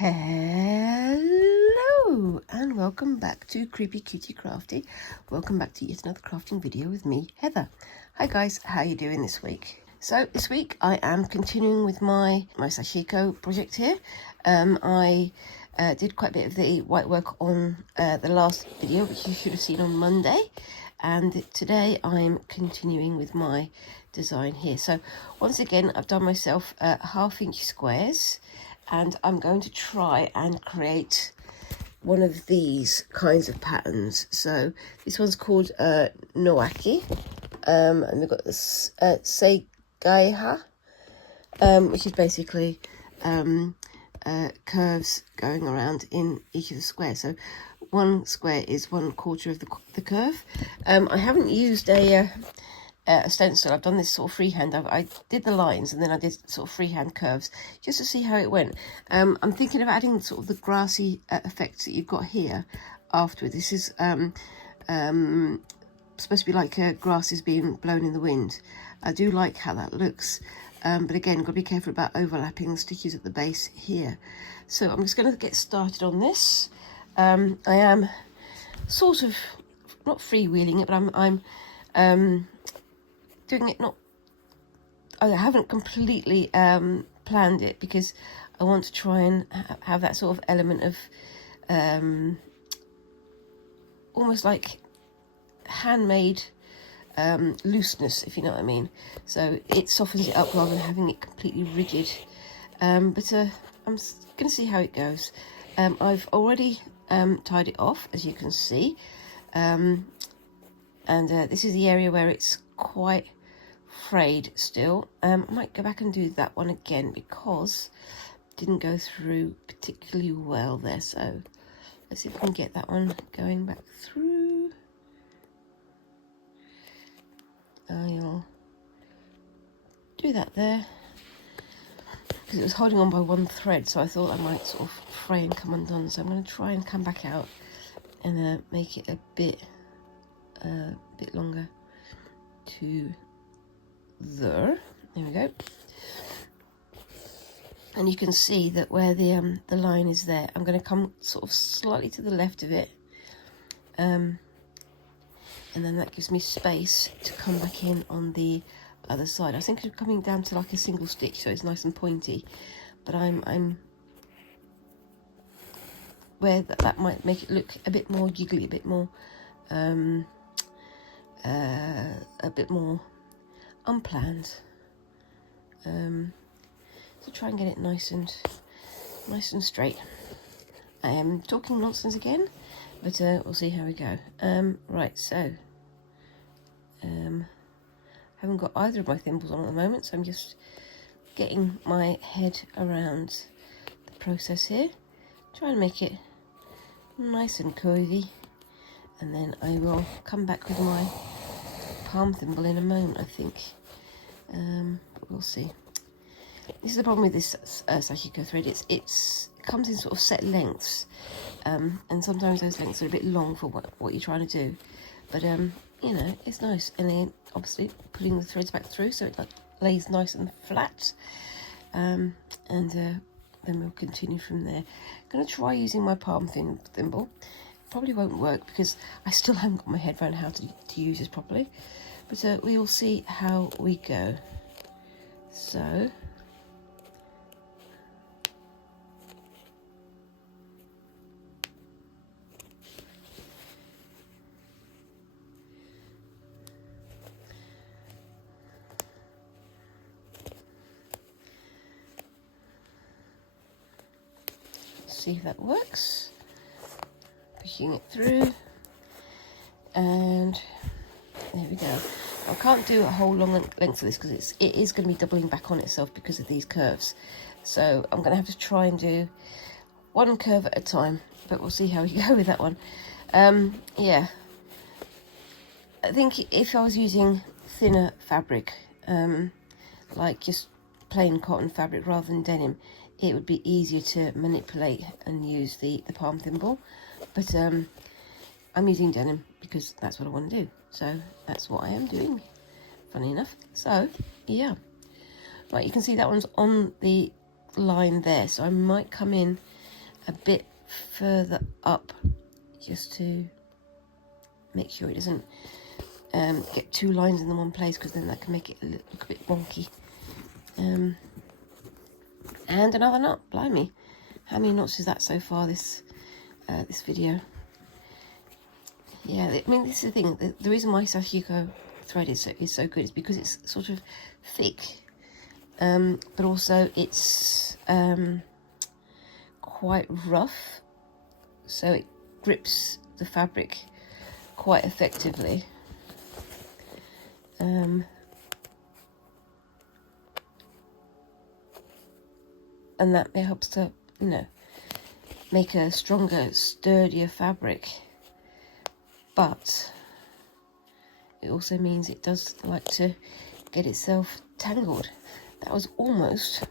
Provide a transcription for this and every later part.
Hello and welcome back to Creepy Cutie Crafty. Welcome back to yet another crafting video with me, Heather. Hi guys, how are you doing this week? So this week I am continuing with my Sashiko project here. I did quite a bit of the whitework on the last video, which you should have seen on Monday. And today I'm continuing with my design here. So once again, I've done myself 1/2 inch squares. And I'm going to try and create one of these kinds of patterns. So this one's called Noaki, and they've got this Seigaiha, which is basically curves going around in each of the squares. So one square is 1/4 of the curve. I haven't used a stencil. I've done this sort of freehand. I did the lines and then I did sort of freehand curves just to see how it went. I'm thinking of adding sort of the grassy effects that you've got here afterwards. This is supposed to be like grass is being blown in the wind. I do like how that looks, but again, got to be careful about overlapping the stitches at the base here. So I'm just going to get started on this. I am sort of not freewheeling it, but I'm doing it I haven't completely planned it because I want to try and have that sort of element of almost like handmade looseness, if you know what I mean. So it softens it up rather than having it completely rigid. But I'm going to see how it goes. I've already tied it off, as you can see. And this is the area where it's quite frayed still. I might go back and do that one again because it didn't go through particularly well there. So let's see if we can get that one going back through. I'll do that there because it was holding on by one thread, so I thought I might sort of fray and come undone. So I'm going to try and come back out and make it a bit longer to there we go. And you can see that where the line is there, I'm going to come sort of slightly to the left of it, and then that gives me space to come back in on the other side. I was thinking of coming down to like a single stitch so it's nice and pointy, but I'm where that might make it look a bit more jiggly, a bit more unplanned. So try and get it nice and straight. I am talking nonsense again, but we'll see how we go. Right, so haven't got either of my thimbles on at the moment, so I'm just getting my head around the process here. Try and make it nice and cozy, and then I will come back with my palm thimble in a moment, I think. But we'll see. This is the problem with this Sashiko thread. It comes in sort of set lengths, and sometimes those lengths are a bit long for what you're trying to do. But you know, it's nice. And then obviously pulling the threads back through so it like lays nice and flat. And then we'll continue from there. I'm going to try using my palm thimble. Probably won't work because I still haven't got my head around how to use this properly. But we will see how we go. So see if that works. Pushing it through, and there we go. I can't do a whole long length of this because it is going to be doubling back on itself because of these curves. So I'm going to have to try and do one curve at a time, but we'll see how we go with that one. Yeah, I think if I was using thinner fabric, like just plain cotton fabric rather than denim, it would be easier to manipulate and use the palm thimble. But I'm using denim because that's what I want to do. So that's what I am doing, funny enough. So yeah, right, you can see that one's on the line there. So I might come in a bit further up, just to make sure it doesn't get two lines in the one place, because then that can make it look a bit wonky. And another knot. Blimey, how many knots is that so far this video? Yeah, I mean, this is the thing. The reason why Sashiko thread is so good is because it's sort of thick, but also it's quite rough, so it grips the fabric quite effectively. And that helps to, make a stronger, sturdier fabric. But it also means it does like to get itself tangled. That was almost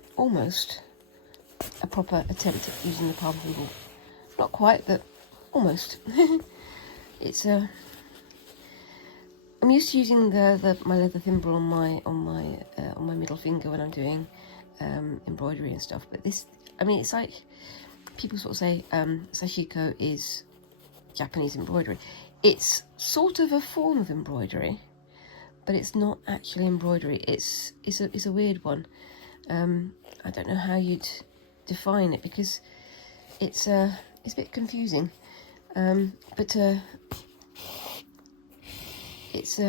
a proper attempt at using the palm thimble. Not quite, but almost. It's I'm used to using my leather thimble on my middle finger when I'm doing embroidery and stuff. But this, I mean, it's like people sort of say Sashiko is Japanese embroidery. It's sort of a form of embroidery, but it's not actually embroidery. It's a weird one. I don't know how you'd define it, because it's a bit confusing. But it's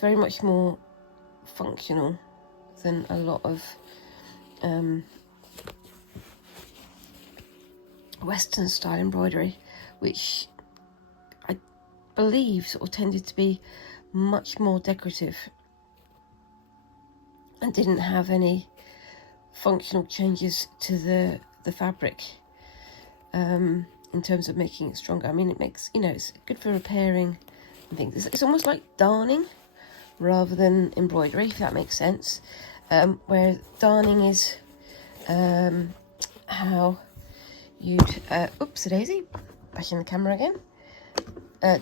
very much more functional than a lot of Western style embroidery, which I believe sort of tended to be much more decorative and didn't have any functional changes to the fabric in terms of making it stronger. I mean, it makes, it's good for repairing and things. It's almost like darning rather than embroidery, if that makes sense. Where darning is how you'd oops-a-daisy, back in the camera again.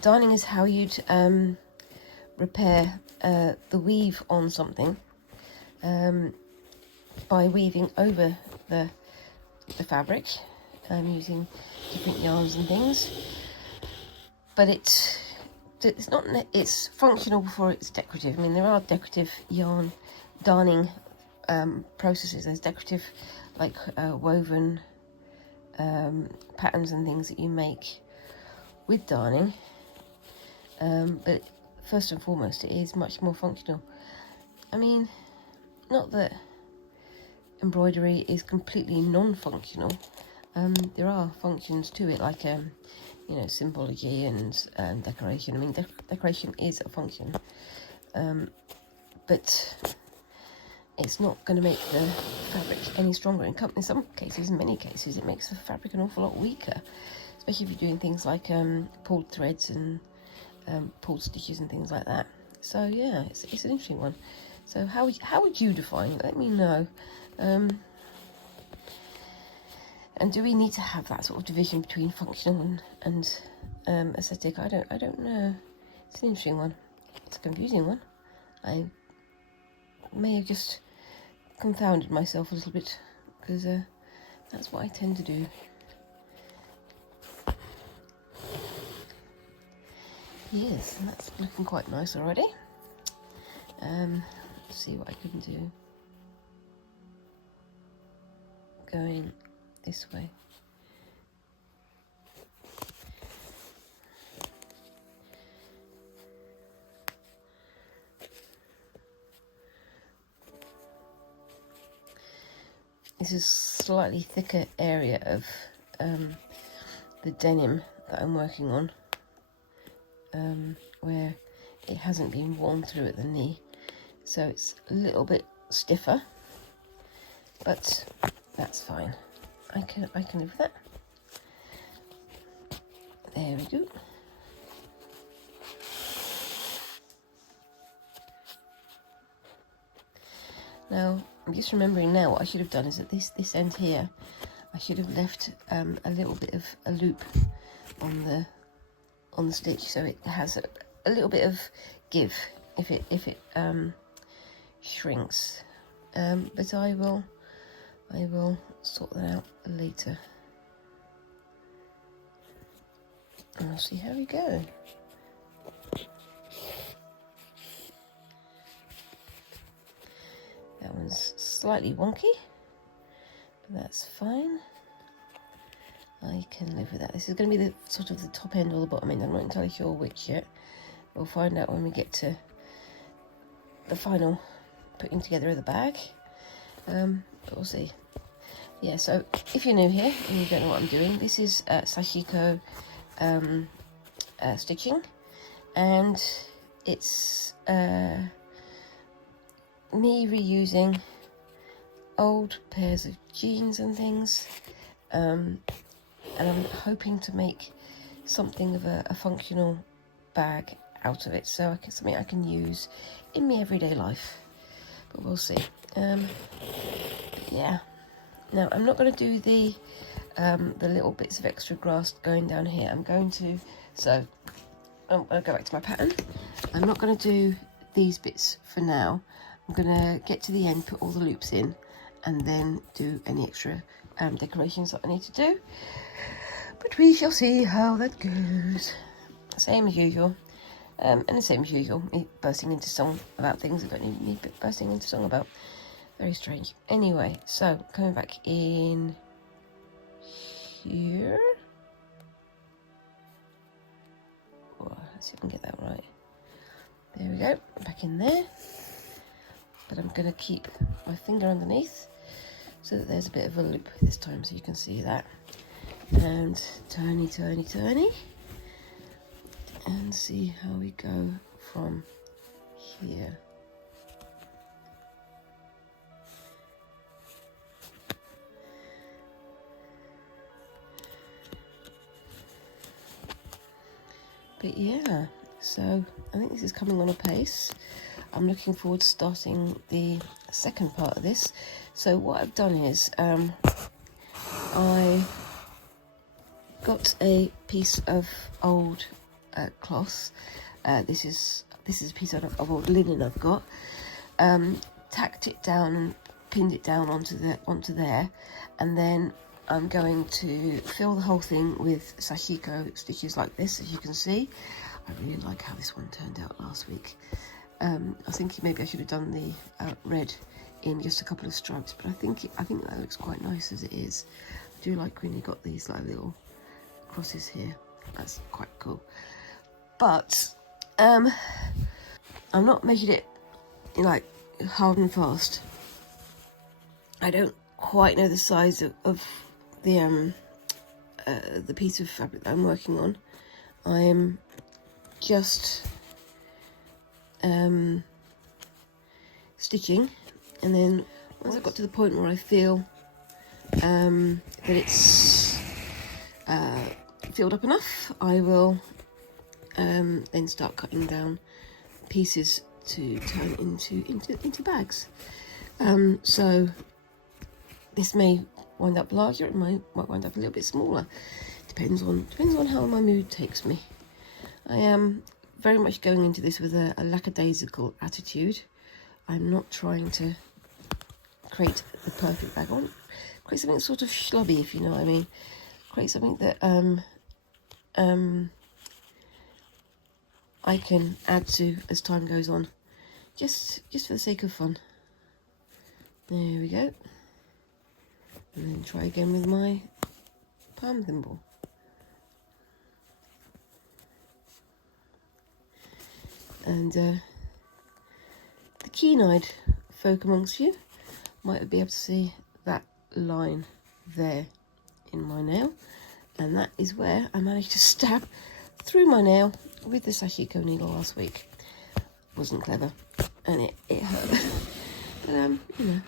Darning is how you'd repair the weave on something by weaving over the fabric, using different yarns and things. But it's not, it's functional before it's decorative. I mean, there are decorative yarn darning processes. There's decorative, like woven patterns and things that you make with darning, but first and foremost it is much more functional. I mean, not that embroidery is completely non-functional. There are functions to it, like symbology and decoration. I mean, decoration is a function, but it's not going to make the fabric any stronger. In some cases, in many cases, it makes the fabric an awful lot weaker, especially if you're doing things like pulled threads and pulled stitches and things like that. So yeah, it's an interesting one. So how would you define it? Let me know. And do we need to have that sort of division between functional and aesthetic? I don't know. It's an interesting one. It's a confusing one. I may have just confounded myself a little bit, because that's what I tend to do. Yes, and that's looking quite nice already. Let's see what I can do going this way. This is a slightly thicker area of the denim that I'm working on, where it hasn't been worn through at the knee, so it's a little bit stiffer, but that's fine. I can live with that. There we go. Now, I'm just remembering now what I should have done is at this end here, I should have left a little bit of a loop on the stitch, so it has a little bit of give if it shrinks. But I will I will sort that out later. And I'll see how we go. That one's slightly wonky, but that's fine. I can live with that. This is going to be the sort of the top end or the bottom end. I'm not entirely sure which yet. We'll find out when we get to the final putting together of the bag. But we'll see. Yeah, so if you're new here and you don't know what I'm doing, this is Sashiko stitching, and it's me reusing old pairs of jeans and things, and I'm hoping to make something of a functional bag out of it, so something I can use in my everyday life, but we'll see. Yeah, now I'm not going to do the little bits of extra grass going down here. I'm going to go back to my pattern. I'm not going to do these bits for now. I'm going to get to the end, put all the loops in, and then do any extra decorations that I need to do. But we shall see how that goes. Same as usual. And the same as usual, me bursting into song about things I don't need me bursting into song about. Very strange. Anyway, so coming back in here. Oh, let's see if I can get that right. There we go, back in there. But I'm going to keep my finger underneath so that there's a bit of a loop this time, so you can see that. And turny, turny, turny. And see how we go from here. But yeah, so I think this is coming on a pace. I'm looking forward to starting the second part of this. So what I've done is I got a piece of old cloth. This is a piece of old linen I've got. Tacked it down and pinned it down onto there, and then I'm going to fill the whole thing with Sashiko stitches like this, as you can see. I really like how this one turned out last week. I think maybe I should have done the red in just a couple of stripes, but I think that looks quite nice as it is. I do like when you got these like little crosses here. That's quite cool. But I'm not measured it like hard and fast. I don't quite know the size of the piece of fabric that I'm working on. I'm just stitching, and then once I've got to the point where I feel that it's filled up enough, I will then start cutting down pieces to turn into bags. So this may wind up larger, it might wind up a little bit smaller. Depends on how my mood takes me. I am very much going into this with a lackadaisical attitude. I'm not trying to create the perfect bag. I want to create something sort of schlubby, if you know what I mean. Create something that I can add to as time goes on, just for the sake of fun. There we go. And then try again with my palm thimble. And the keen-eyed folk amongst you might be able to see that line there in my nail, and that is where I managed to stab through my nail with the Sashiko needle last week. Wasn't clever, and it hurt. But you know,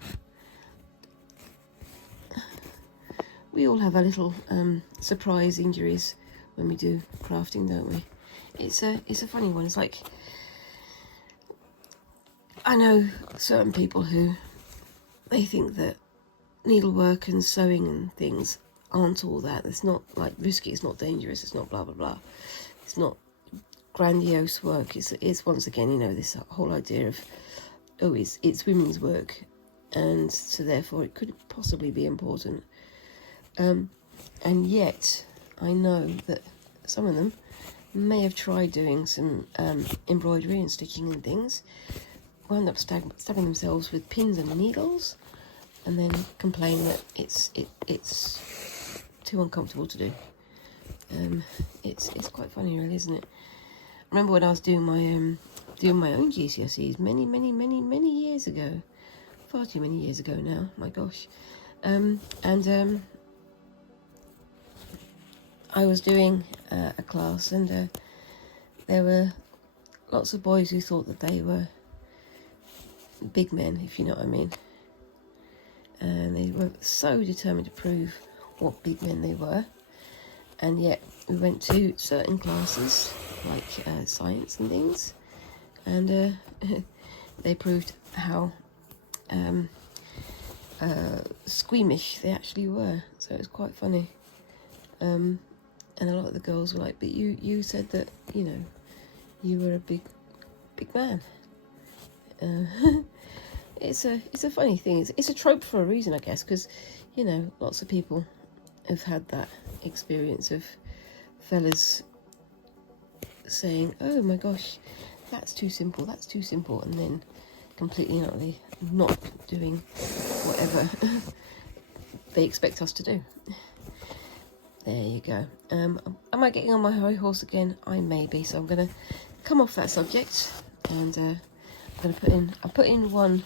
we all have our little surprise injuries when we do crafting, don't we? It's a funny one. It's like, I know certain people who they think that needlework and sewing and things aren't all that. It's not like risky, it's not dangerous, it's not blah blah blah. It's not grandiose work. It's once again, you know, this whole idea of, oh, it's women's work. and so therefore it couldn't possibly be important. And yet I know that some of them may have tried doing some embroidery and stitching and things, wound up stabbing themselves with pins and needles, and then complain that it's too uncomfortable to do. It's quite funny, really, isn't it? I remember when I was doing my own GCSEs many years ago, far too many years ago now. My gosh, I was doing a class, and there were lots of boys who thought that they were big men, if you know what I mean. And they were so determined to prove what big men they were. And yet we went to certain classes, like science and things, and they proved how squeamish they actually were. So it was quite funny. And a lot of the girls were like, but you said that, you know, you were a big man. It's a funny thing. It's a trope for a reason, I guess, because, you know, lots of people have had that experience of fellas saying, oh my gosh, that's too simple, and then completely and utterly not doing whatever they expect us to do. There you go. Am I getting on my high horse again? I may be, so I'm going to come off that subject, and I'm going to put in one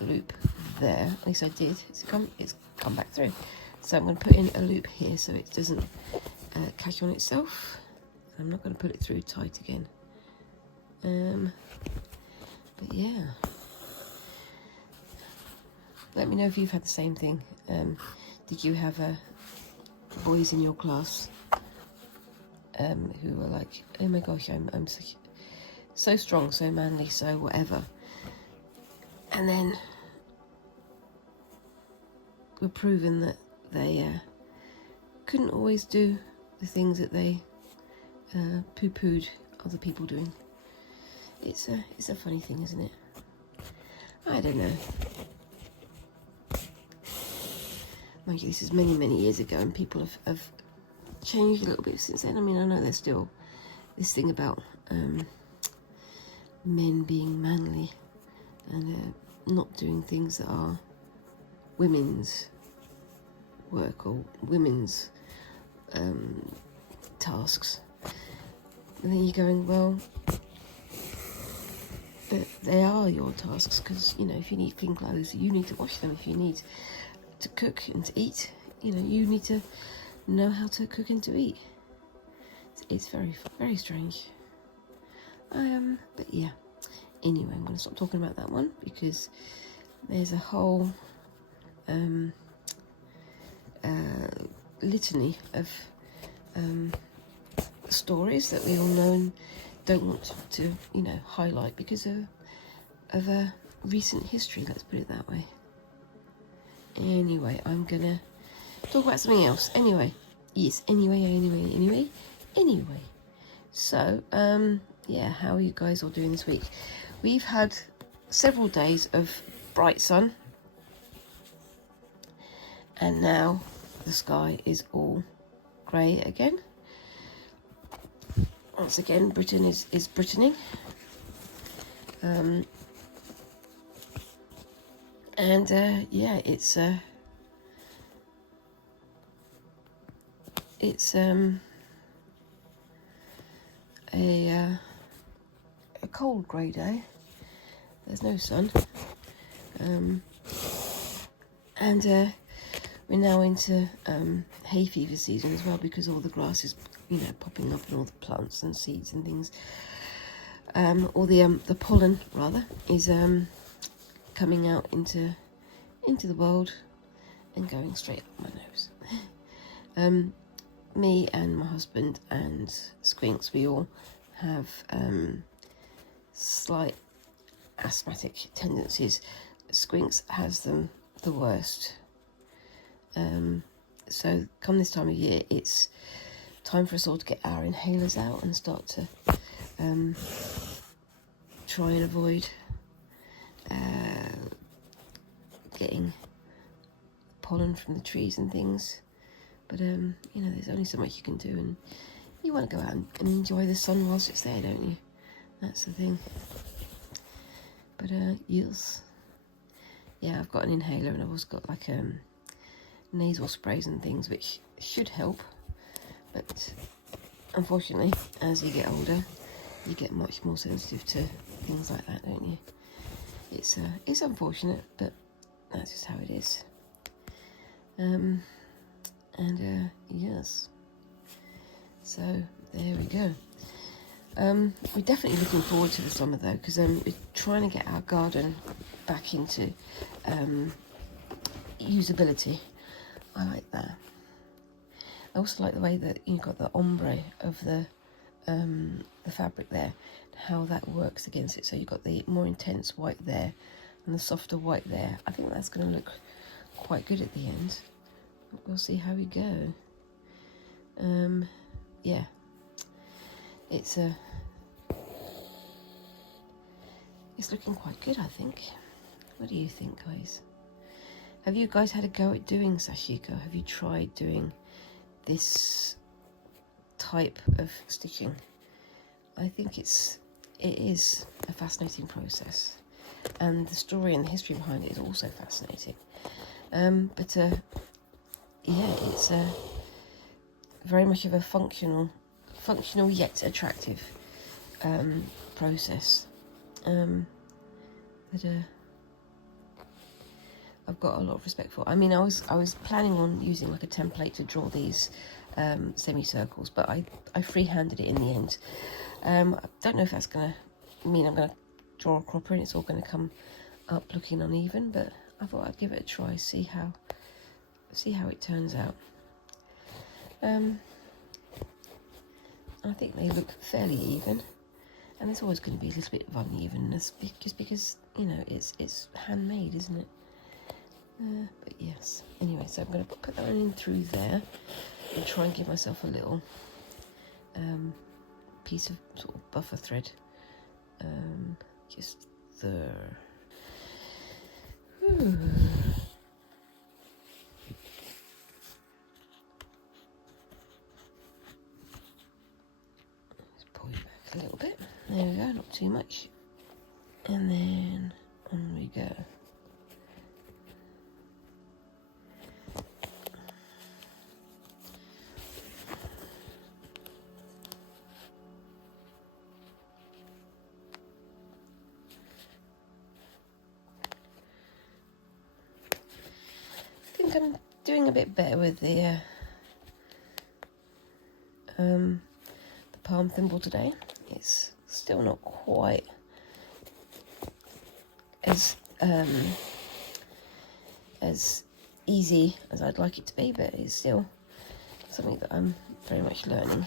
loop there. At least I did. It's come back through. So I'm going to put in a loop here so it doesn't catch on itself. I'm not going to put it through tight again. But yeah. Let me know if you've had the same thing. Did you have boys in your class who were like, oh my gosh, I'm so strong, so manly, so whatever, and then were proven that they couldn't always do the things that they poo-pooed other people doing. It's a funny thing, isn't it? I don't know. Mind you, this is many years ago, and people have changed a little bit since then. I mean, I know there's still this thing about men being manly and not doing things that are women's work or women's tasks. And then you're going, well, they are your tasks, because, you know, if you need clean clothes, you need to wash them. If you need to cook and to eat, you know, you need to know how to cook and to eat. It's very strange. But yeah, anyway, I'm going to stop talking about that one, because there's a whole litany of stories that we all know and don't want to, you know, highlight because of a recent history, let's put it that way. Anyway, I'm gonna talk about something else. Anyway, so yeah, how are you guys all doing this week? We've had several days of bright sun, and now the sky is all grey again. Once again, Britain is Britaning. Yeah, it's a cold grey day. There's no sun, and we're now into hay fever season as well, because all the grass is, you know, popping up, and all the plants and seeds and things, or the pollen rather, is coming out into the world and going straight up my nose. Me and my husband and Squinks, we all have slight asthmatic tendencies. Squinks has them the worst. So come this time of year, it's time for us all to get our inhalers out and start to try and avoid getting pollen from the trees and things. But you know, there's only so much you can do, and you want to go out and enjoy the sun whilst it's there, don't you? That's the thing. But yes, yeah, I've got an inhaler, and I've also got like nasal sprays and things, which should help. But unfortunately, as you get older, you get much more sensitive to things like that, don't you? It's unfortunate, but that's just how it is. Yes. So there we go. We're definitely looking forward to the summer though, because we're trying to get our garden back into usability. I like that. I also like the way that you've got the ombre of the fabric there, how that works against it. So you've got the more intense white there and the softer white there. I think that's going to look quite good at the end. We'll see how we go. Yeah, it's looking quite good, I think. What do you think, guys? Have you guys had a go at doing Sashiko? Have you tried doing this type of stitching? I think it is a fascinating process, and the story and the history behind it is also fascinating. Yeah, it's very much of a functional yet attractive process that I've got a lot of respect for. I mean, I was planning on using like a template to draw these semicircles, but I freehanded it in the end. I don't know if that's going to mean I'm going to draw a cropper and it's all going to come up looking uneven, but I thought I'd give it a try, see how it turns out. I think they look fairly even, and there's always going to be a little bit of unevenness just because, you know, it's handmade, isn't it? But yes, anyway, so I'm going to put that one in through there and try and give myself a little piece of sort of buffer thread just there. Ooh. Just pull you back a little bit. There we go, not too much. And then on we go. I think I'm doing a bit better with the palm thimble today. It's still not quite as easy as I'd like it to be, but it's still something that I'm very much learning.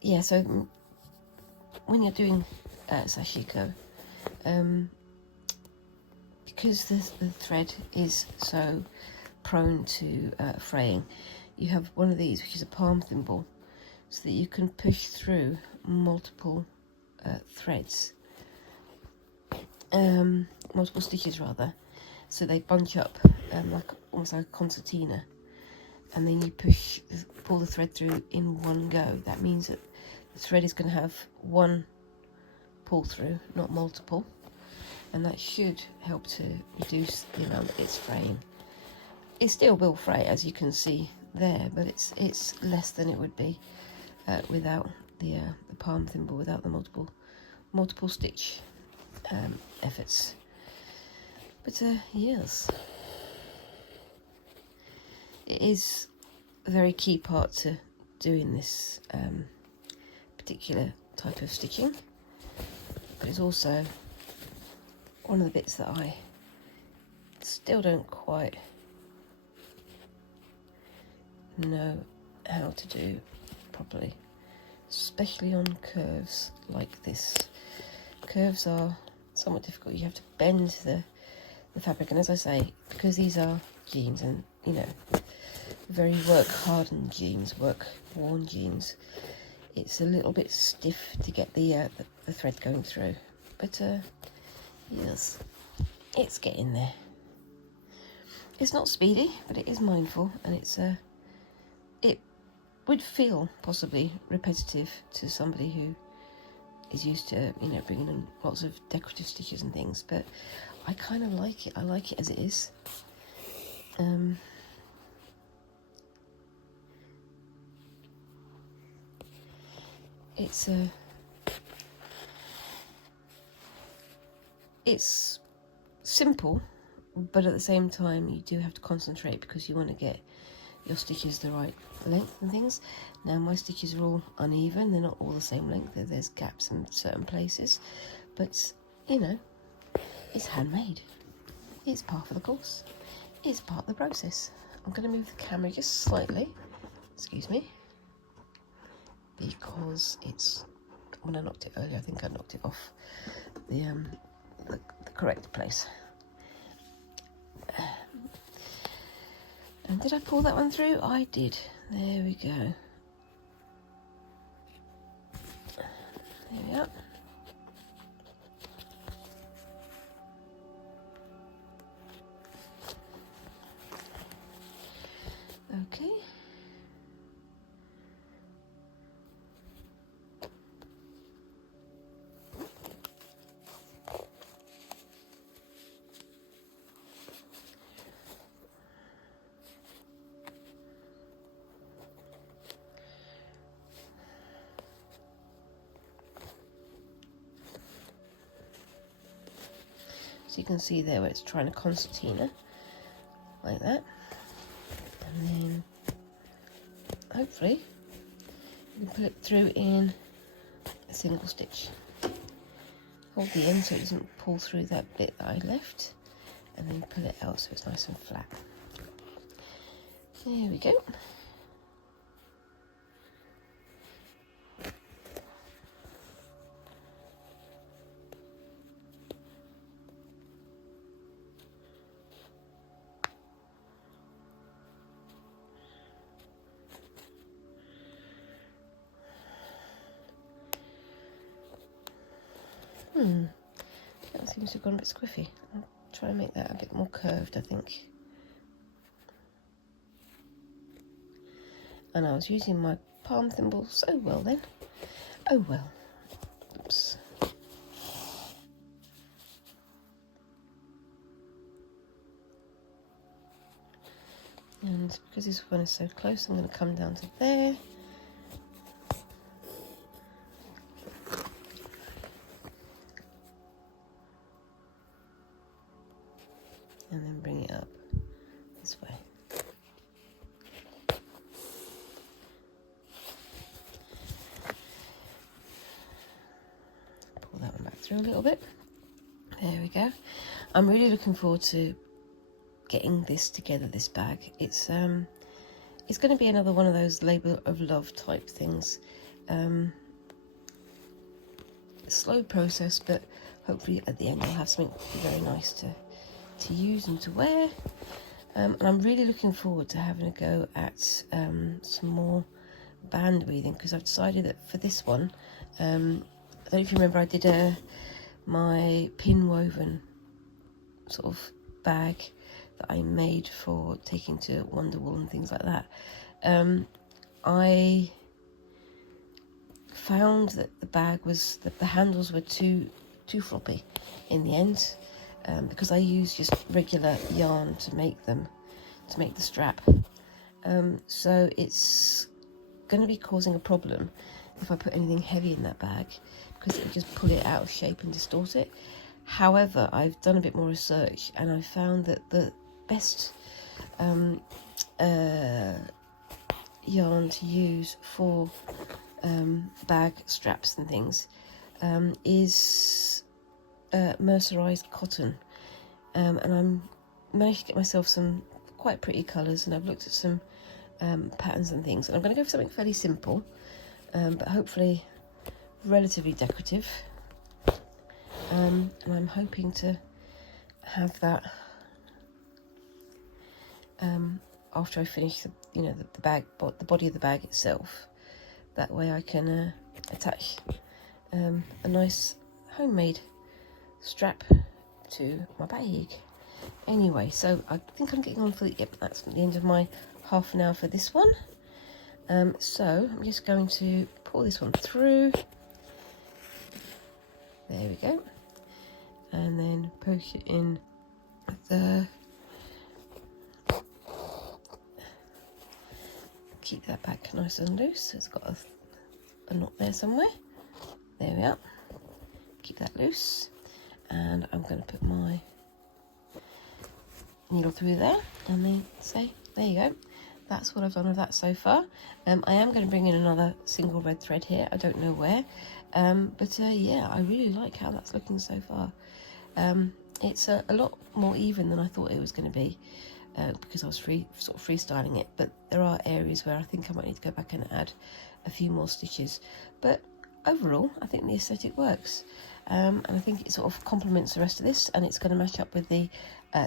Yeah, so when you're doing Sashiko, because the thread is so prone to fraying, you have one of these, which is a palm thimble, so that you can push through multiple threads, multiple stitches rather, so they bunch up like almost like a concertina, and then you pull the thread through in one go. That means that the thread is going to have one pull through, not multiple, and that should help to reduce the amount that it's fraying. It still will fray, as you can see there, but it's less than it would be without the palm thimble, without the multiple stitch efforts. But yes, it is a very key part to doing this particular type of stitching, but it's also one of the bits that I still don't quite know how to do properly, especially on curves like this. Curves are somewhat difficult. You have to bend the fabric, and as I say, because these are jeans, and you know, very work hardened jeans, work worn jeans, it's a little bit stiff to get the thread going through. But yes, it's getting there. It's not speedy, but it is mindful, and it would feel possibly repetitive to somebody who is used to, you know, bringing in lots of decorative stitches and things, but I kind of like it. I like it as it is. It's simple, but at the same time you do have to concentrate because you want to get your stitches the right length and things. Now my stitches are all uneven, they're not all the same length, there's gaps in certain places, but you know, it's handmade. It's part of the course. It's part of the process. I'm going to move the camera just slightly, excuse me, because it's, when I knocked it earlier, I think I knocked it off the correct place. And did I pull that one through? I did. There we go. There we are. Okay. So you can see there where it's trying to concertina, like that. And then, hopefully, you can put it through in a single stitch. Hold the end so it doesn't pull through that bit that I left, and then pull it out so it's nice and flat. There we go. That seems to have gone a bit squiffy. I'll try to make that a bit more curved, I think. And I was using my palm thimble so well then. Oh well. Oops. And because this one is so close, I'm going to come down to there. And then bring it up this way. Pull that one back through a little bit. There we go. I'm really looking forward to getting this together, this bag. It's going to be another one of those labour of love type things. Slow process, but hopefully at the end I'll have something very nice to use and to wear. And I'm really looking forward to having a go at some more band weaving, because I've decided that for this one, I don't know if you remember, I did my pin woven sort of bag that I made for taking to Wonderwool and things like that. I found that the bag was, that the handles were too floppy in the end, because I used just regular yarn to make them, to make the strap. So it's going to be causing a problem if I put anything heavy in that bag, because it would just pull it out of shape and distort it. However, I've done a bit more research and I found that the best yarn to use for bag straps and things is mercerized cotton, and I'm managed to get myself some quite pretty colours, and I've looked at some patterns and things, and I'm going to go for something fairly simple, but hopefully relatively decorative, and I'm hoping to have that after I finish the, you know, the bag, the body of the bag itself. That way I can attach a nice homemade strap to my bag. Anyway, so I think I'm getting on for the, yep, that's the end of my half an hour for this one. So I'm just going to pull this one through. There we go. And then poke it in there. Keep that back nice and loose. So it's got a knot there somewhere. There we are. Keep that loose. And I'm going to put my needle through there and then say, there you go. That's what I've done with that so far. I am going to bring in another single red thread here. I don't know where. But yeah, I really like how that's looking so far. It's a lot more even than I thought it was going to be. Because I was sort of freestyling it, but there are areas where I think I might need to go back and add a few more stitches. But overall, I think the aesthetic works, and I think it sort of complements the rest of this, and it's going to match up with the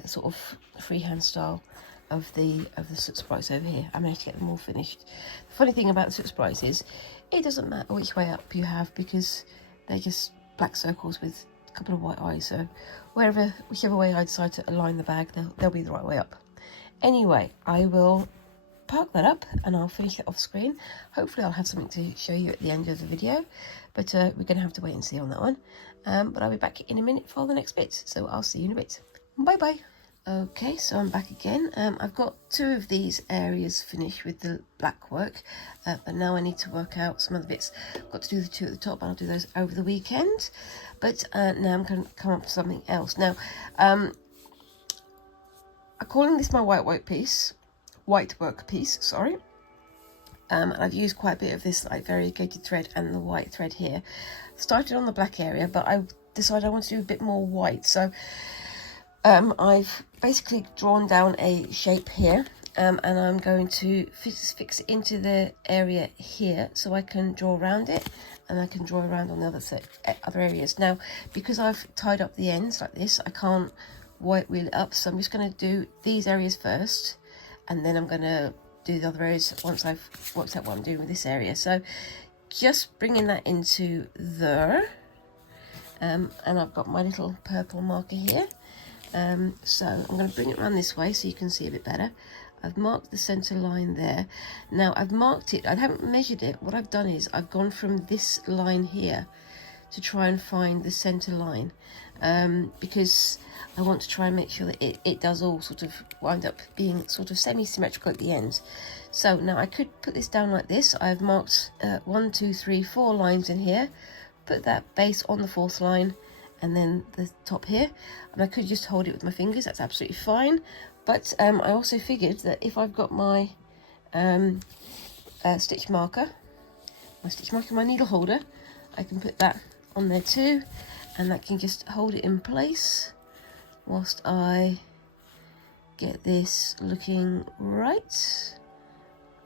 sort of freehand style of the soot sprites over here. I managed to get them all finished. The funny thing about the soot sprites is it doesn't matter which way up you have, because they're just black circles with a couple of white eyes. So whichever way I decide to align the bag, they'll be the right way up. Anyway, I will park that up and I'll finish it off screen. Hopefully I'll have something to show you at the end of the video, but we're going to have to wait and see on that one. But I'll be back in a minute for the next bit, so I'll see you in a bit. Bye bye. Okay, so I'm back again. I've got 2 of these areas finished with the black work, but now I need to work out some other bits. I've got to do the 2 at the top, and I'll do those over the weekend. But now I'm going to come up with something else. Now, I'm calling this my whitework piece, sorry. And I've used quite a bit of this like variegated thread and the white thread here. Started on the black area, but I decided I want to do a bit more white. So I've basically drawn down a shape here, and I'm going to fix it into the area here so I can draw around it, and I can draw around on the other areas. Now, because I've tied up the ends like this, I can't white wheel it up, so I'm just going to do these areas first, and then I'm going to do the other areas once I've worked out what I'm doing with this area. So just bringing that into there, and I've got my little purple marker here. So I'm going to bring it around this way so you can see a bit better. I've marked the center line there. Now I've marked it, I haven't measured it. What I've done is I've gone from this line here to try and find the center line, because I want to try and make sure that it does all sort of wind up being sort of semi-symmetrical at the end. So now I could put this down like this. I've marked 1, 2, 3, 4 lines in here, put that base on the 4th line, and then the top here, and I could just hold it with my fingers. That's absolutely fine. But I also figured that if I've got my stitch marker, my needle holder, I can put that on there too, and that can just hold it in place whilst I get this looking right.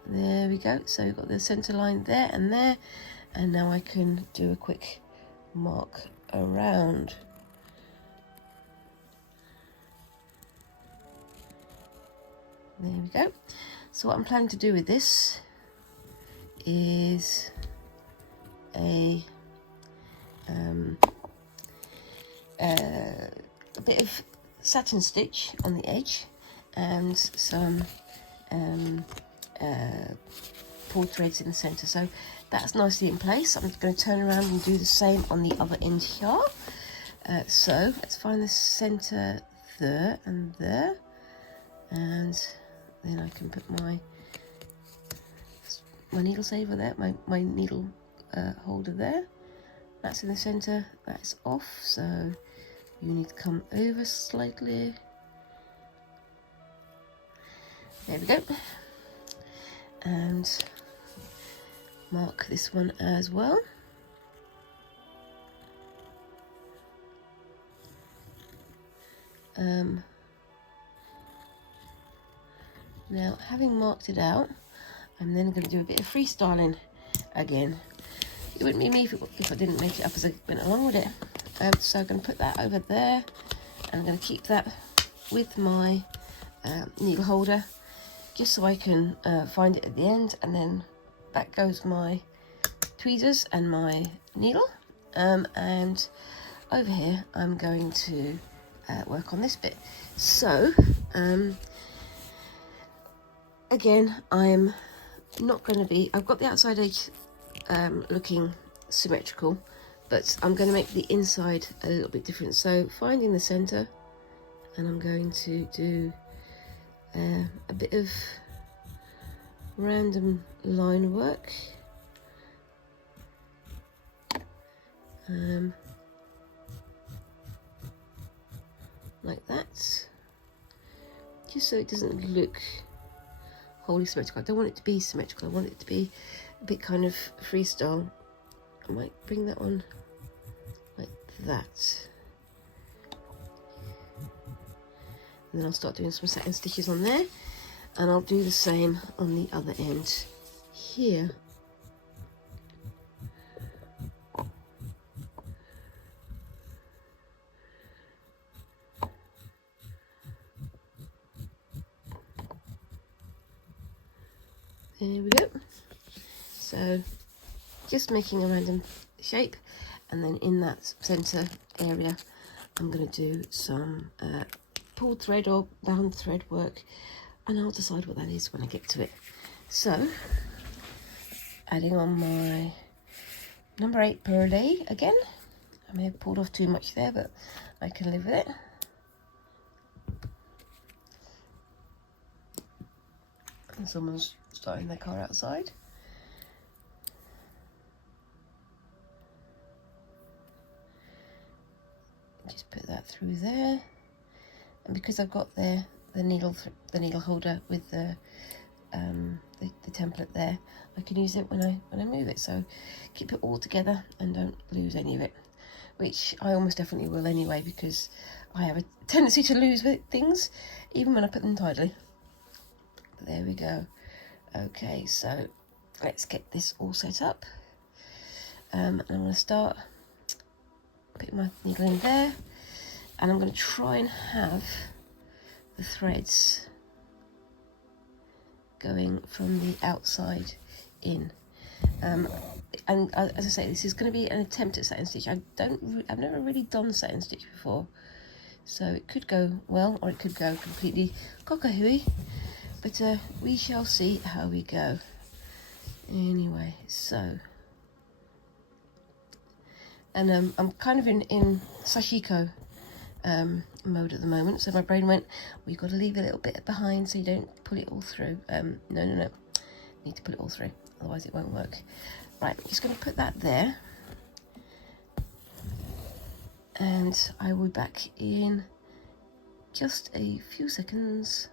There we go. So we've got the center line there, and now I can do a quick mark around. There we go. So what I'm planning to do with this is a bit of satin stitch on the edge and some pulled threads in the center. So that's nicely in place. I'm going to turn around and do the same on the other end here. So let's find the center there and there, and then I can put my needle saver there, my needle holder there. That's in the center, that's off, so you need to come over slightly. There we go. And mark this one as well. Now, having marked it out, I'm then going to do a bit of freestyling again. It wouldn't be me if I didn't make it up as I went along with it. So I'm going to put that over there, and I'm going to keep that with my needle holder, just so I can find it at the end, and then back goes my tweezers and my needle. And over here I'm going to work on this bit. So again, I'm not going to be, I've got the outside edge looking symmetrical, but I'm going to make the inside a little bit different. So finding the center, and I'm going to do a bit of random line work. Like that, just so it doesn't look wholly symmetrical. I don't want it to be symmetrical, I want it to be a bit kind of freestyle. I might bring that on like that, and then I'll start doing some satin stitches on there, and I'll do the same on the other end here. There we go. So just making a random shape, and then in that center area I'm going to do some pulled thread or bound thread work, and I'll decide what that is when I get to it. So adding on my number 8 purlee again. I may have pulled off too much there, but I can live with it. And someone's starting their car outside. Just put that through there, and because I've got the needle holder with the template there, I can use it when I move it. So keep it all together and don't lose any of it, which I almost definitely will anyway, because I have a tendency to lose things even when I put them tidily. But there we go. Okay, so let's get this all set up. And I'm going to start putting my needle in there, and I'm going to try and have the threads going from the outside in. And as I say, this is going to be an attempt at satin stitch. I've never really done satin stitch before, so it could go well or it could go completely cock-a-hooey, but we shall see how we go. Anyway, so, and I'm kind of in Sashiko mode at the moment, so my brain went, well, you've got to leave a little bit behind so you don't pull it all through. No, need to put it all through, otherwise it won't work. Right, I'm just going to put that there, and I will be back in just a few seconds.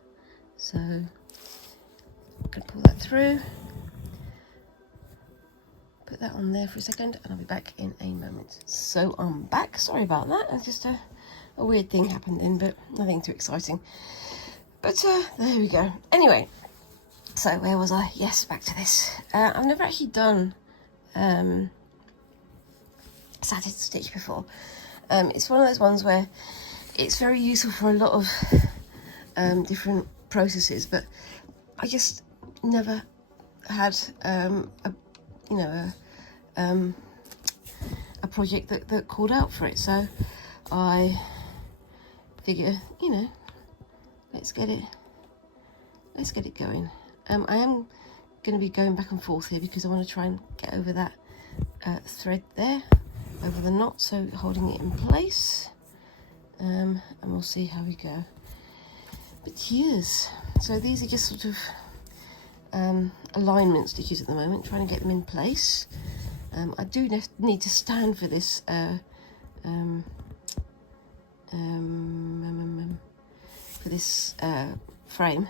So I'm going to pull that through, put that on there for a second, and I'll be back in a moment. So I'm back. Sorry about that. It's just a weird thing happened then, but nothing too exciting. But there we go. Anyway, so where was I? Yes, back to this. I've never actually done satin stitch before. It's one of those ones where it's very useful for a lot of different processes, but I just never had a project that called out for it. So I figure, let's get it going. I am going to be going back and forth here because I want to try and get over that thread there, over the knot, so holding it in place, and we'll see how we go. But yes, so these are just sort of alignment stitches at the moment, trying to get them in place. I do need to stand for this frame.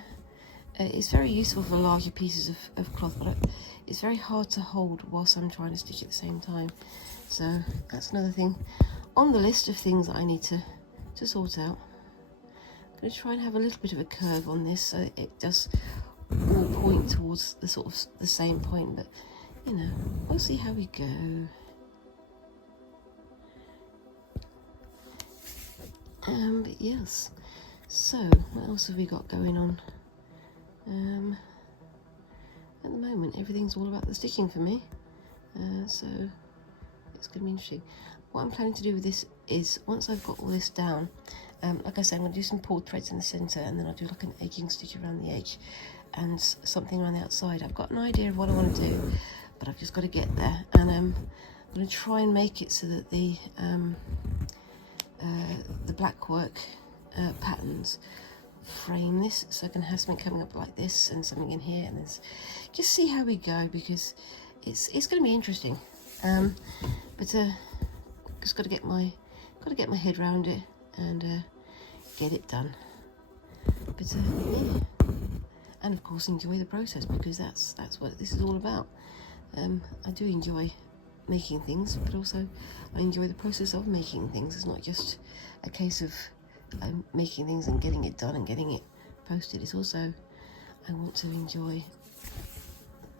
It's very useful for larger pieces of cloth, but it's very hard to hold whilst I'm trying to stitch at the same time. So that's another thing on the list of things that I need to sort out. I'm going to try and have a little bit of a curve on this so it does all point towards the sort of the same point, but we'll see how we go. But yes, so what else have we got going on? At the moment everything's all about the stitching for me, so it's going to be interesting. What I'm planning to do with this is, once I've got all this down, like I said, I'm going to do some pulled threads in the centre, and then I'll do like an edging stitch around the edge and something around the outside. I've got an idea of what I want to do, but I've just got to get there. And I'm going to try and make it so that the blackwork patterns frame this, so I can have something coming up like this and something in here, and this. Just see how we go, because it's going to be interesting. But just got to get my head around it and get it done. But yeah, and of course enjoy the process, because that's what this is all about. I do enjoy making things, but also I enjoy the process of making things. It's not just a case of making things and getting it done and getting it posted. It's also, I want to enjoy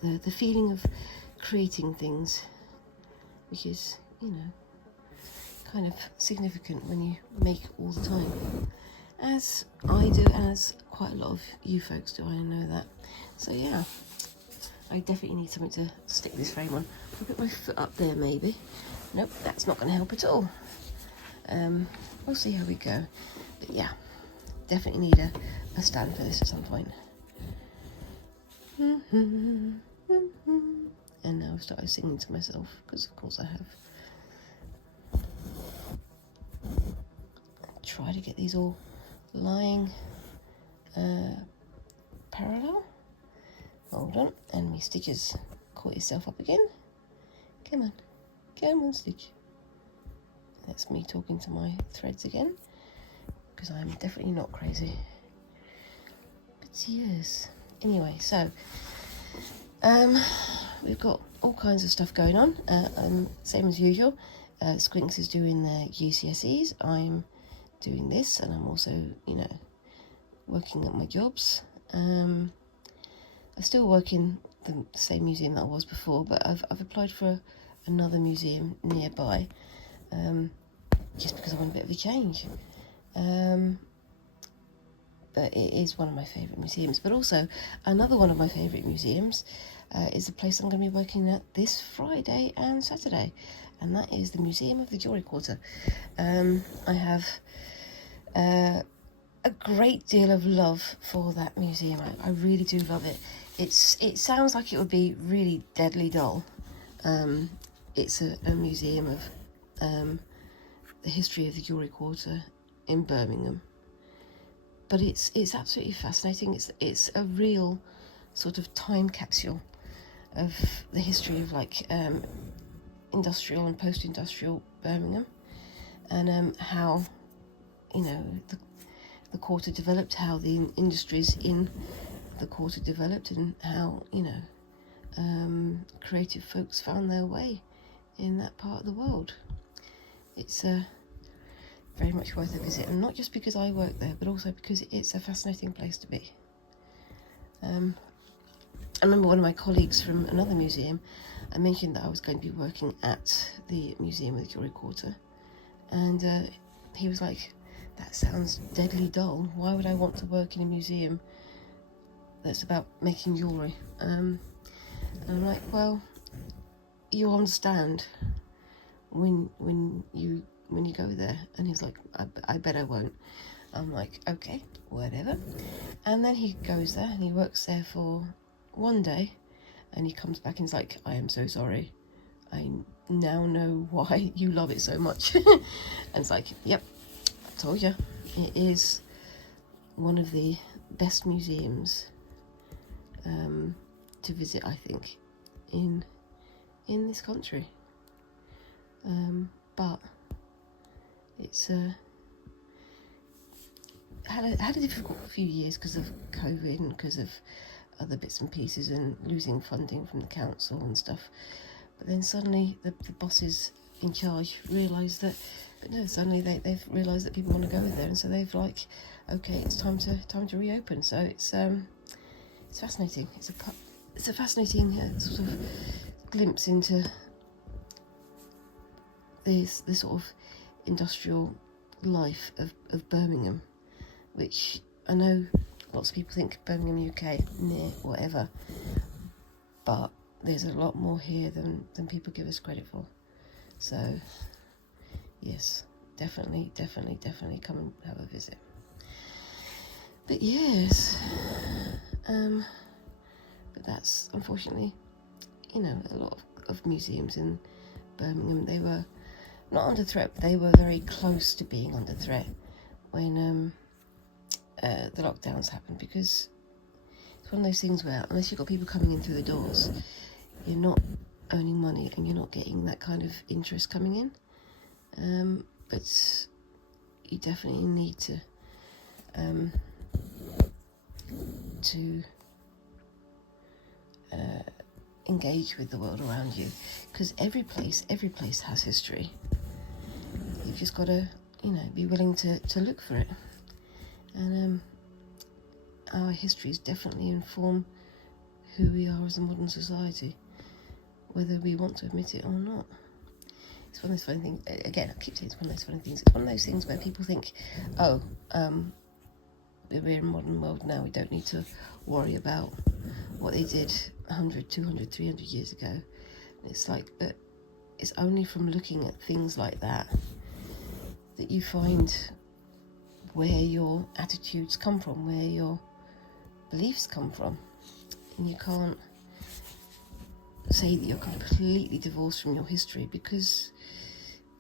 the feeling of creating things, which is, you know, kind of significant when you make all the time, as I do, as quite a lot of you folks do, I know that. So yeah, I definitely need something to stick this frame on. I'll put my foot up there maybe. Nope, that's not going to help at all. We'll see how we go. But yeah, definitely need a stand for this at some point. And now I've started singing to myself, because of course I have. Try to get these all lying parallel. Hold on, and my stitches caught yourself up again. Come on, stitch. That's me talking to my threads again, because I'm definitely not crazy. But yes, anyway, so we've got all kinds of stuff going on. Same as usual. Squinks is doing their GCSEs. I'm doing this, and I'm also, you know, working at my jobs. I still work in the same museum that I was before, but I've applied for another museum nearby, just because I want a bit of a change. But it is one of my favourite museums. But also, another one of my favourite museums is the place I'm going to be working at this Friday and Saturday, and that is the Museum of the Jewellery Quarter. I have a great deal of love for that museum. I really do love it. It sounds like it would be really deadly dull. It's a museum of the history of the Jewellery Quarter in Birmingham, but it's absolutely fascinating. It's a real sort of time capsule of the history of like industrial and post-industrial Birmingham, and how, you know, the quarter developed, how the industries in the quarter developed, and how, you know, creative folks found their way in that part of the world. It's very much worth a visit, and not just because I work there, but also because it's a fascinating place to be. I remember one of my colleagues from another museum, I mentioned that I was going to be working at the Museum of the Jewellery Quarter, and he was like, that sounds deadly dull. Why would I want to work in a museum that's about making jewellery? And I'm like, well, you'll understand when you go there. And he's like, I bet I won't. I'm like, okay, whatever. And then he goes there and he works there for one day, and he comes back and he's like, I am so sorry. I now know why you love it so much. And it's like, yep, I told you. It is one of the best museums to visit, I think, in this country. But it's had a difficult few years because of COVID and because of other bits and pieces and losing funding from the council and stuff. But then suddenly the bosses in charge realised that, but no, suddenly they've realised that people want to go there, and so they've like, okay, it's time to reopen. So it's fascinating. It's a fascinating sort of glimpse into this sort of industrial life of Birmingham, which I know lots of people think Birmingham, UK, near whatever, but there's a lot more here than people give us credit for. So yes, definitely come and have a visit. But yes, but that's unfortunately, a lot of museums in Birmingham, they were not under threat, but they were very close to being under threat when the lockdowns happened, because it's one of those things where unless you've got people coming in through the doors, you're not earning money and you're not getting that kind of interest coming in. But you definitely need to engage with the world around you, because every place has history. You've just got to be willing to look for it, and our histories definitely inform who we are as a modern society, whether we want to admit it or not. It's one of those funny things, again, I keep saying it's one of those funny things, it's one of those things where people think, we're in a modern world now, we don't need to worry about what they did 100, 200, 300 years ago. And it's like, but it's only from looking at things like that that you find where your attitudes come from, where your beliefs come from. And you can't say that you're completely divorced from your history, because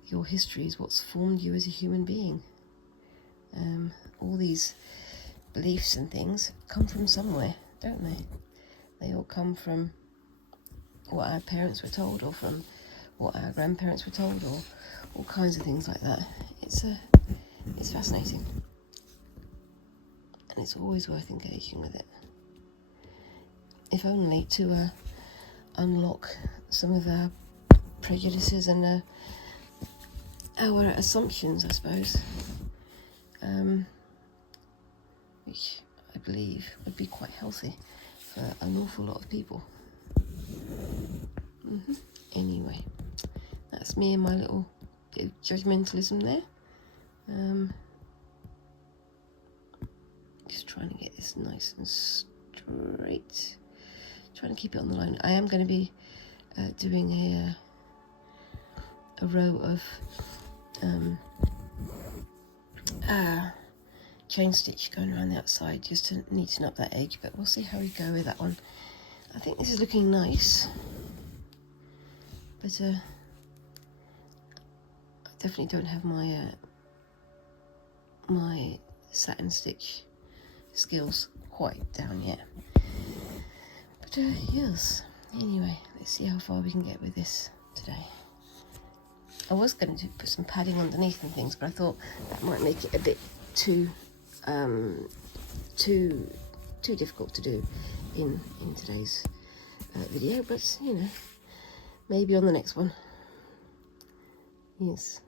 your history is what's formed you as a human being. All these beliefs and things come from somewhere, don't they? They all come from what our parents were told, or from what our grandparents were told, or all kinds of things like that. It's fascinating, and it's always worth engaging with it, if only to unlock some of our prejudices and our assumptions, I suppose, which I believe would be quite healthy for an awful lot of people. Anyway, that's me and my little bit of judgmentalism there. Just trying to get this nice and straight, trying to keep it on the line. I am going to be doing a row of chain stitch going around the outside, just to neaten up that edge, but we'll see how we go with that one. I think this is looking nice, but I definitely don't have my my satin stitch skills quite down yet. But yes, anyway, let's see how far we can get with this today. I was going to put some padding underneath and things, but I thought that might make it a bit too difficult to do in today's video, but maybe on the next one. Yes.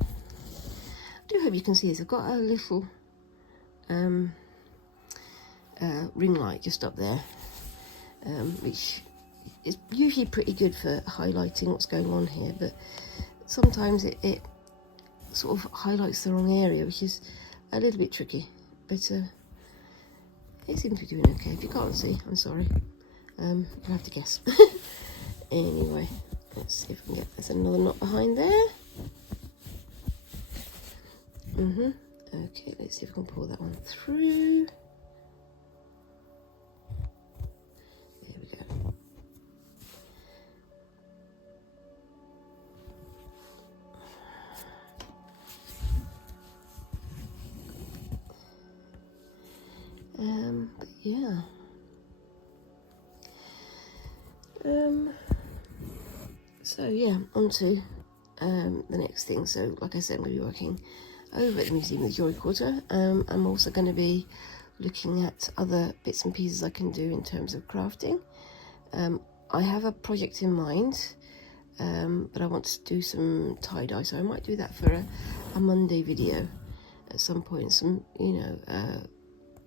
I do hope you can see this. I've got a little ring light just up there, which is usually pretty good for highlighting what's going on here, but sometimes it sort of highlights the wrong area, which is a little bit tricky, but it seems to be doing okay. If you can't see, I'm sorry, you'll have to guess. Anyway, let's see if we can get, there's another knot behind there. Okay, let's see if we can pull that one through. There we go. But yeah. So yeah, on to the next thing. So like I said, I'm going to be working over at the Museum of the Jewellery Quarter. I'm also going to be looking at other bits and pieces I can do in terms of crafting. I have a project in mind, but I want to do some tie-dye, so I might do that for a Monday video at some point. Some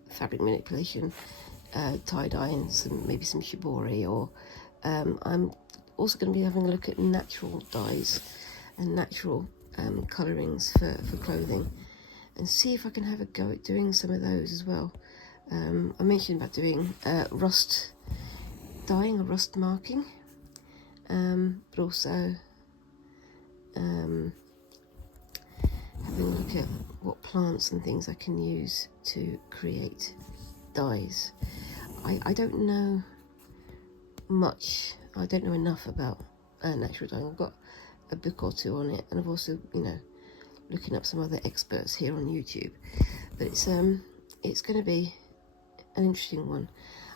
fabric manipulation, tie-dye, and maybe some shibori, or I'm also going to be having a look at natural dyes and natural colourings for clothing, and see if I can have a go at doing some of those as well. I mentioned about doing rust dyeing or rust marking, but also having a look at what plants and things I can use to create dyes. I don't know much, I don't know enough about natural dyeing. I've got a book or two on it, and I've also, you know, looking up some other experts here on YouTube, but it's going to be an interesting one.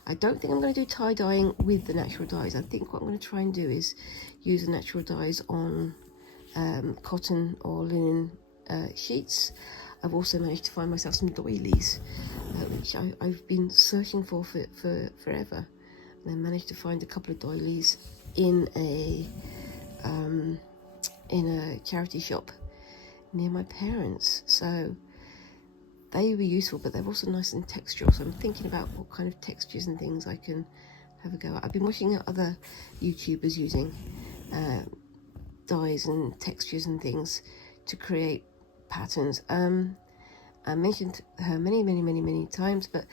I don't think I'm going to do tie dyeing with the natural dyes. I think what I'm going to try and do is use the natural dyes on cotton or linen sheets. I've also managed to find myself some doilies, which I've been searching for forever, and I managed to find a couple of doilies in a charity shop near my parents, so they were useful, but they're also nice and textural. So I'm thinking about what kind of textures and things I can have a go at. I've been watching other YouTubers using dyes and textures and things to create patterns. I mentioned her many times, but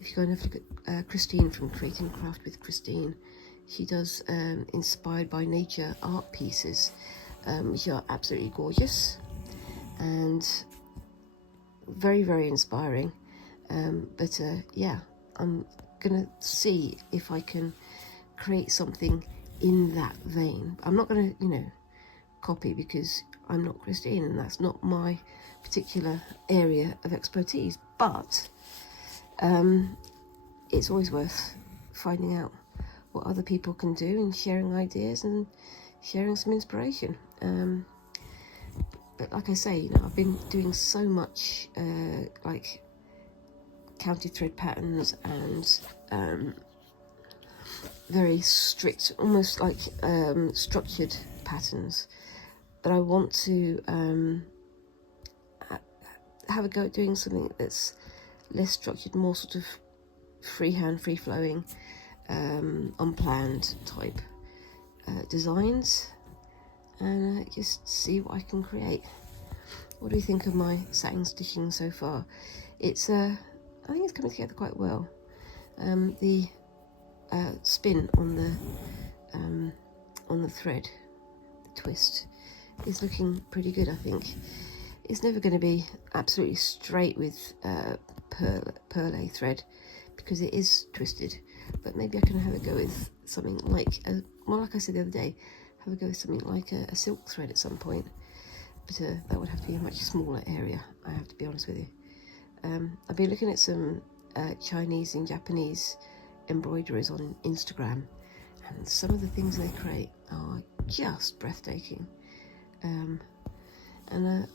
if you go and have a look at Christine from Create and Craft with Christine, she does inspired by nature art pieces, which are absolutely gorgeous and very inspiring. But yeah, I'm gonna see if I can create something in that vein. I'm not gonna, you know, copy, because I'm not Christine and that's not my particular area of expertise, but it's always worth finding out what other people can do and sharing ideas and sharing some inspiration. But like I say, you know, I've been doing so much like counted thread patterns and very strict, almost like structured patterns, but I want to have a go at doing something that's less structured, more sort of freehand, free-flowing, unplanned type designs, and just see what I can create. What do you think of my satin stitching so far? It's I think it's coming together quite well. The spin on the thread, the twist, is looking pretty good. I think it's never going to be absolutely straight with perle thread because it is twisted, but maybe I can have a go with something like well, like I said the other day, have a go with something like a silk thread at some point, but that would have to be a much smaller area, I have to be honest with you. I've been looking at some Chinese and Japanese embroiderers on Instagram, and some of the things they create are just breathtaking. And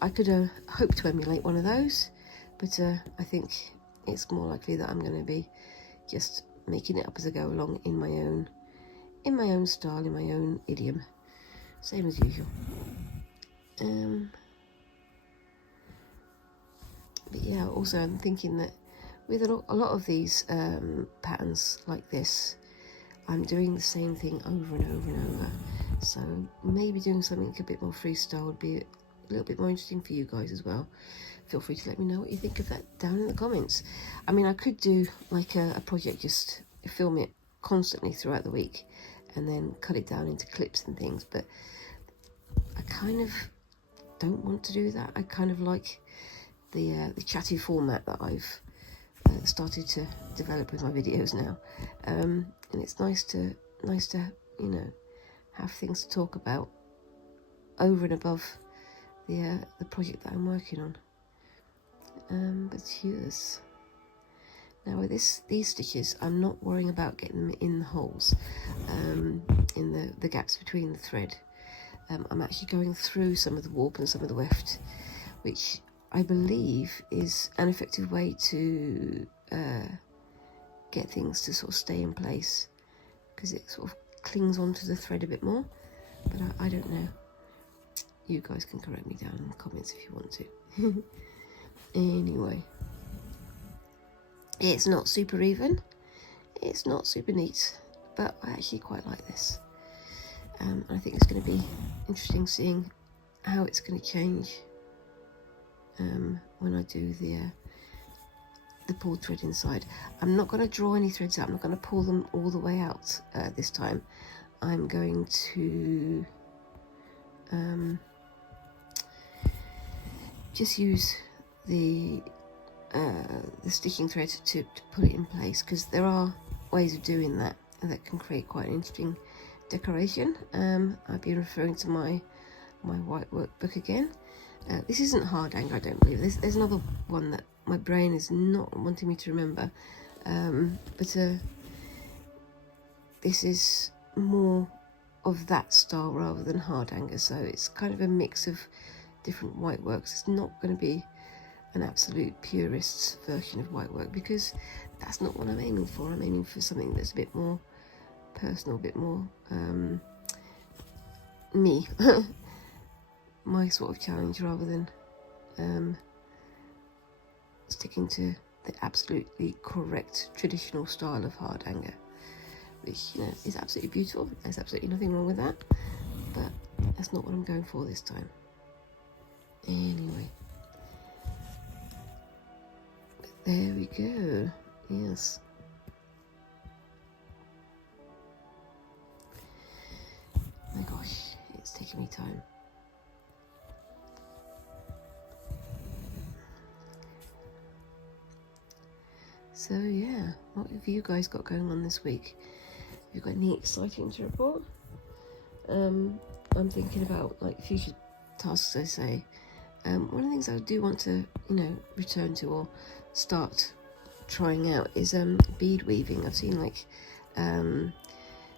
I could hope to emulate one of those, but I think it's more likely that I'm going to be just making it up as I go along in my own style, in my own idiom, same as usual. But yeah, also I'm thinking that with a lot of these patterns like this, I'm doing the same thing over and over and over, so maybe doing something a bit more freestyle would be a little bit more interesting for you guys as well. Feel free to let me know what you think of that down in the comments. I mean, I could do like a project, just film it constantly throughout the week and then cut it down into clips and things, but I kind of don't want to do that. I kind of like the chatty format that I've started to develop with my videos now, and it's nice to you know, have things to talk about over and above the project that I'm working on. But yes, now with these stitches, I'm not worrying about getting them in the holes, in the gaps between the thread. I'm actually going through some of the warp and some of the weft, which I believe is an effective way to get things to sort of stay in place, because it sort of clings onto the thread a bit more, but I don't know. You guys can correct me down in the comments if you want to. Anyway, it's not super even, it's not super neat, but I actually quite like this. I think it's going to be interesting seeing how it's going to change when I do the pulled thread inside. I'm not going to draw any threads out. I'm not going to pull them all the way out this time. I'm going to just use the sticking thread to put it in place, because there are ways of doing that can create quite an interesting decoration. I've been referring to my Whitework book again. This isn't hard anger, I don't believe. There's another one that my brain is not wanting me to remember, but this is more of that style rather than hard anger, so it's kind of a mix of different Whiteworks. It's not going to be an absolute purist version of Whitework, because that's not what I'm aiming for. I'm aiming for something that's a bit more personal, a bit more me, my sort of challenge, rather than sticking to the absolutely correct traditional style of hard anger, which, you know, is absolutely beautiful. There's absolutely nothing wrong with that, but that's not what I'm going for this time. Anyway, but there we go. Yes. My gosh, it's taking me time. So yeah, what have you guys got going on this week? Have you got any exciting to report? I'm thinking about like future tasks, I say. One of the things I do want to, you know, return to or start trying out is bead weaving. I've seen like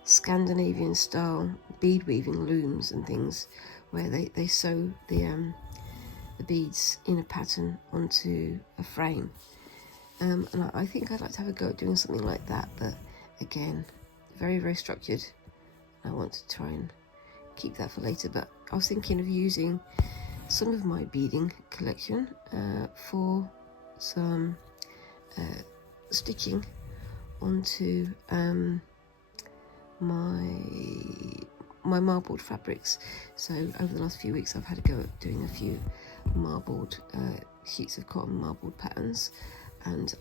Scandinavian style bead weaving looms and things where they sew the beads in a pattern onto a frame, and I think I'd like to have a go at doing something like that, but again, very, very structured. I want to try and keep that for later, but I was thinking of using some of my beading collection for some stitching onto my marbled fabrics. So over the last few weeks I've had a go at doing a few marbled sheets of cotton marbled patterns, and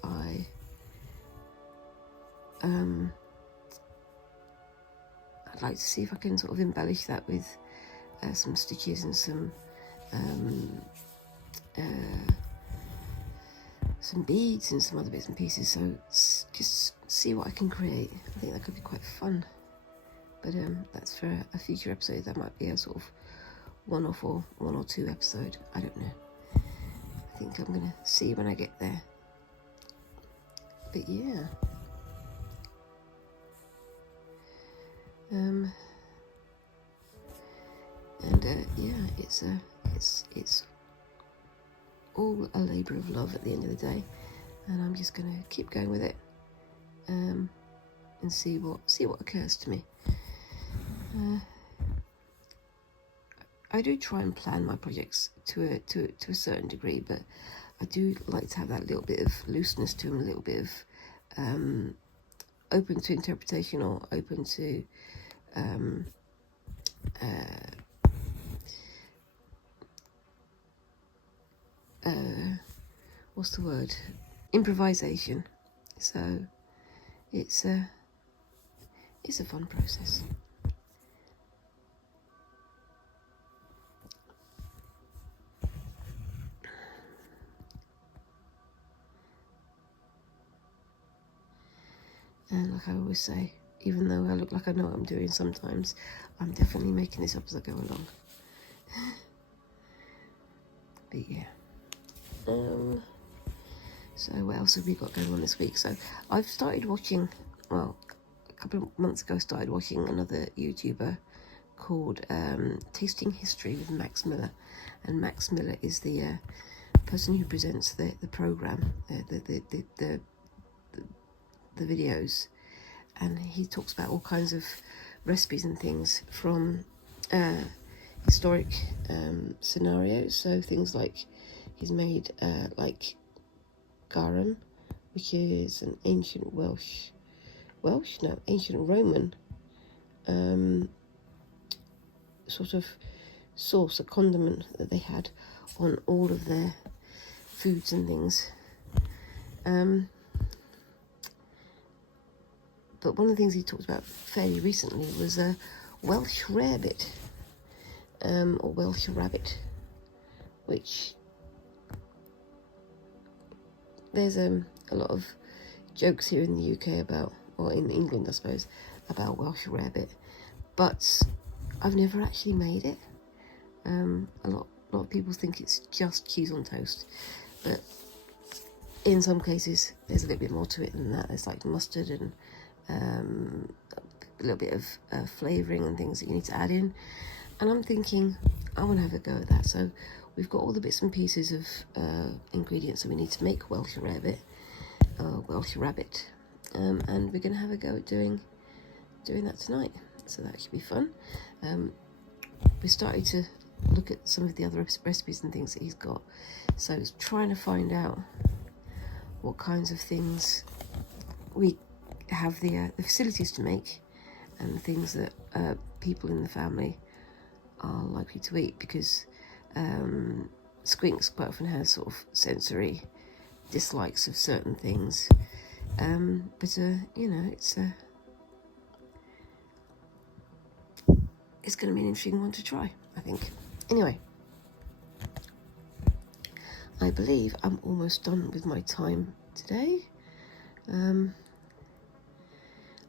I'd like to see if I can sort of embellish that with some stitches and some beads and some other bits and pieces, so just see what I can create. I think that could be quite fun, but that's for a future episode. That might be a sort of one or two episode, I don't know. I think I'm gonna see when I get there, but yeah. Yeah, it's all a labour of love at the end of the day, and I'm just gonna keep going with it, and see what occurs to me. I do try and plan my projects to a certain degree, but I do like to have that little bit of looseness to them, a little bit of open to interpretation, or open to what's the word? Improvisation. So it's a fun process. And like I always say, even though I look like I know what I'm doing sometimes, I'm definitely making this up as I go along. But yeah. So what else have we got going on this week? So I've started watching, well, a couple of months ago I started watching another YouTuber called Tasting History with Max Miller. And Max Miller is the person who presents the program, the videos, and he talks about all kinds of recipes and things from historic scenarios. So things like he's made like garum, which is an ancient ancient Roman sort of sauce, a condiment that they had on all of their foods and things. But one of the things he talked about fairly recently was a Welsh rarebit, or Welsh rabbit, which there's a lot of jokes here in the UK about, or in England I suppose, about Welsh rarebit, but I've never actually made it. A lot of people think it's just cheese on toast, but in some cases there's a little bit more to it than that. There's like mustard and a little bit of flavouring and things that you need to add in, and I'm thinking I want to have a go at that. So we've got all the bits and pieces of ingredients that we need to make Welsh rarebit, and we're going to have a go at doing that tonight, so that should be fun. We started to look at some of the other recipes and things that he's got, so it's trying to find out what kinds of things we have the facilities to make, and the things that people in the family are likely to eat, because Squinks quite often has sort of sensory dislikes of certain things, but you know, it's going to be an interesting one to try, I think. Anyway, I believe I'm almost done with my time today.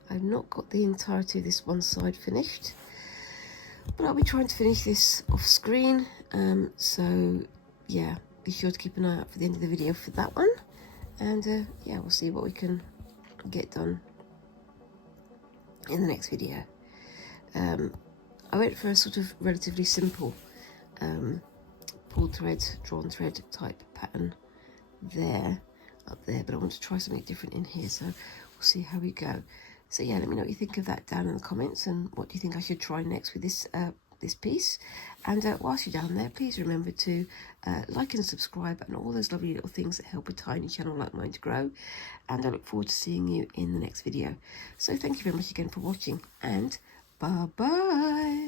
I've not got the entirety of this one side finished, but I'll be trying to finish this off screen, so yeah, be sure to keep an eye out for the end of the video for that one, and yeah, we'll see what we can get done in the next video. I went for a sort of relatively simple pulled thread, drawn thread type pattern up there, but I want to try something different in here, so we'll see how we go. So yeah, let me know what you think of that down in the comments, and what do you think I should try next with this this piece. And whilst you're down there, please remember to like and subscribe, and all those lovely little things that help a tiny channel like mine to grow. And I look forward to seeing you in the next video. So thank you very much again for watching, and bye bye.